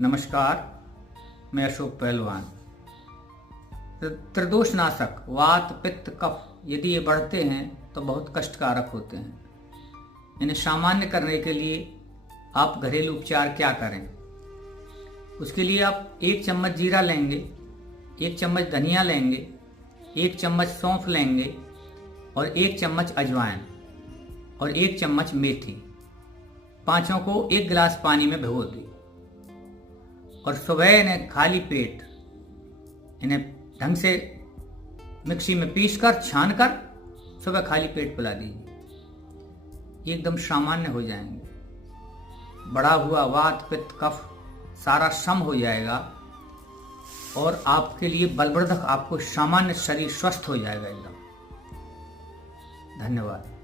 नमस्कार, मैं अशोक पहलवान। त्रिदोषनाशक वात पित्त कफ यदि ये बढ़ते हैं तो बहुत कष्टकारक होते हैं। इन्हें सामान्य करने के लिए आप घरेलू उपचार क्या करें? उसके लिए आप 1 चम्मच जीरा लेंगे, 1 चम्मच धनिया लेंगे, 1 चम्मच सौंफ लेंगे और 1 चम्मच अजवाइन और 1 चम्मच मेथी। पांचों को 1 गिलास पानी में भिगो दें और सुबह इन्हें खाली पेट इन्हें ढंग से मिक्सी में पीसकर छानकर सुबह खाली पेट पिला दीजिए। एकदम सामान्य हो जाएंगे। बढ़ा हुआ वात पित्त कफ सारा सम हो जाएगा और आपके लिए बलवर्धक, आपको सामान्य शरीर स्वस्थ हो जाएगा एकदम। धन्यवाद।